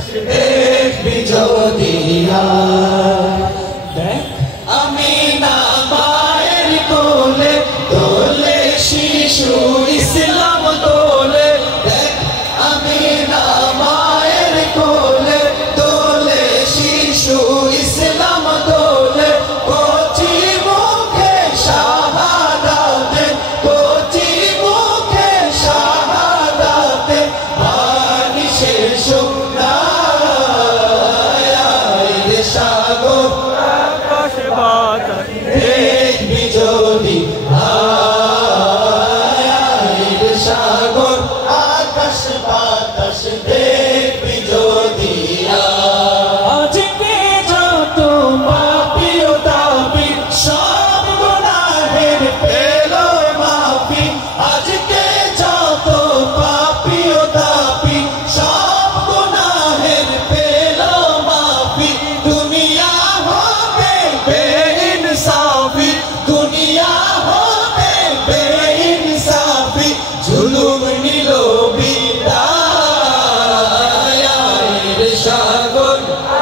বাতাস দেখবি যদি দেখ আমি না মায়ের কোলে দোলে শিশু ইসলাম দোলে দেখ আমি না মায়ের কোলে দোলে শিশু ইসলাম দোলে কচি মুখে শাহাদাতে কচি মুখে শাহাদাতে বানিশের সোনায় সাগর আকাশ বাতাস দেখবি যদি সাগর আকাশ বাতাস দেখবি যদি আজকে যত পাপী ও তাপী সব গুনাহের পেল মাফি আজকে যত পাপী ও তাপী সব গুনাহের পেল মাফি দুনিয়া হবে বেইনসাফি দুনিয়া হবে বেইনসাফি জুলুম নিল বিদায় সাগর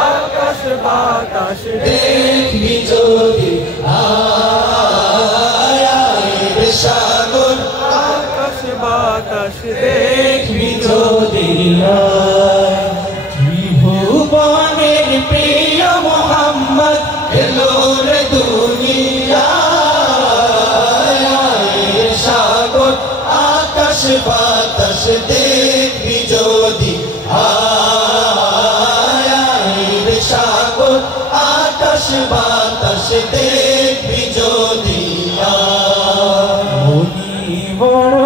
আকাশ বাতাস দেখবি যদি সাগর আকাশ বাতাস দেখবি যদি ত্রিভুবনের প্রিয় মোহাম্মদ এলো রে দুনিয়ায় সাগর আকাশ বাতাস দেখবি যদি সাগর আকাশ বাতাস দেখবি যদি মনি বড়